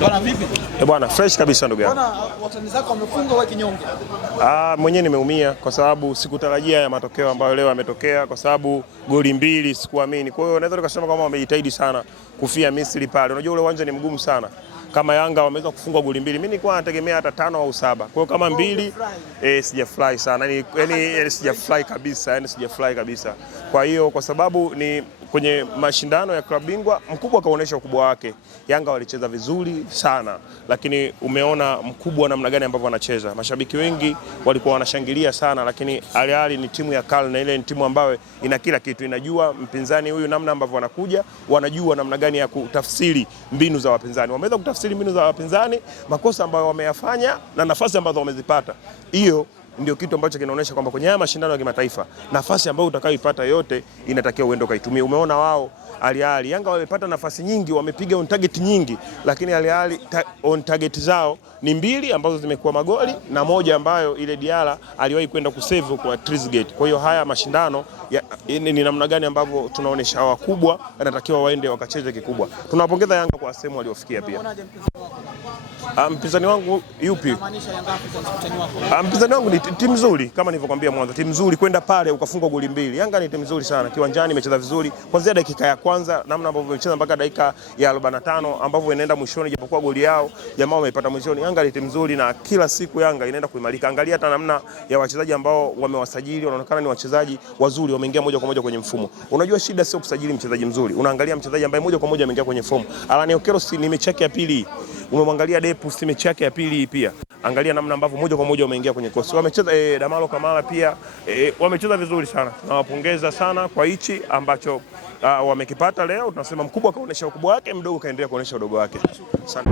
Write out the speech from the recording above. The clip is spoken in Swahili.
Bwana vipi? Bwana fresh kabisa ndugu yangu. Bwana watani zako wamefunga wewe kinyonge. Mwenyewe nimeumia kwa sababu sikutarajia ya matokeo ambayo leo yametokea, kwa sababu goli mbili sikuamini. Kwa hiyo naweza tukasema kama wamejitahidi sana kufia Misri pale. Unajua ule uwanja ni mgumu sana. Kama Yanga wameweza kufunga goli mbili, mimi nilikuwa nategemea hata 5 au 7. Kwa hiyo kama mbili sijafurahi sana. Yaani sijafurahi kabisa, yani sijafurahi kabisa. Kwa hiyo kwa sababu ni kwenye mashindano ya klabu bingwa Mkubwa kaonesha ukubwa wake. Yanga walicheza vizuri sana, lakini umeona Mkubwa namna gani ambavyo wanacheza. Mashabiki wengi walikuwa wanashangilia sana, lakini Al Ahly ni timu ya kali na ile ni timu ambayo ina kila kitu. Inajua mpinzani huyu namna ambavyo wanakuja, wanajua namna gani ya kutafsiri mbinu za wapinzani. Wameweza kutafsiri mbinu za wapinzani, makosa ambayo wameyafanya na nafasi ambazo wamezipata. Hiyo ndio kitu ambacho kinaonyesha kwamba kwenye haya mashindano ya kimataifa nafasi ambayo utakayoipata yote inatakiwa uende ukaitumie. Umeona wao Al Ahly, Yanga wamepata nafasi nyingi, wamepiga on target nyingi, lakini Al Ahly on target zao ni 2 ambazo zimekuwa magoli na 1 ambayo ile Diarra aliwahi kwenda kusave kwa Trezeguet. Kwa hiyo haya mashindano ni namna gani ambavyo tunaonesha wakubwa wanatakiwa waende wakacheze kikubwa. Tunawapongeza Yanga kwa sehemu waliofikia pia. Mpinzani wangu yupi? Mpinzani wangu ni timu nzuri kama nilivyokuambia mwanzo, timu nzuri kwenda pale ukafunga goli 2. Yanga ni timu nzuri sana. Kiwanjani imecheza vizuri kuanzia dakika ya kwanza, namna ambavyo imecheza mpaka dakika ya 45 ambavyo inaenda mwishoni, japokuwa goli yao jamaa wameipata mwishoni. Yanga ni timu nzuri na kila siku Yanga inaenda kuimarika. Angalia hata namna ya wachezaji ambao wamewasajili, wanaonekana ni wachezaji wazuri, wameingia moja kwa moja kwenye mfumo. Unajua shida sio kusajili mchezaji mzuri. Unaangalia mchezaji ambaye moja kwa moja ameingia kwenye fomu. Alani Okero ni mechi yake ya pili. Umemwangalia Depu si mechi yake ya pili pia. Angalia namna ambavyo moja kwa moja wameingia kwenye kosi. Wamecheza Damalo Kamara pia wamecheza vizuri sana. Nawapongeza sana kwa hichi ambacho wamekipata leo. Tunasema Mkubwa kaonesha ukubwa wake, mdogo kaendelea kuonesha udogo wake. Asante.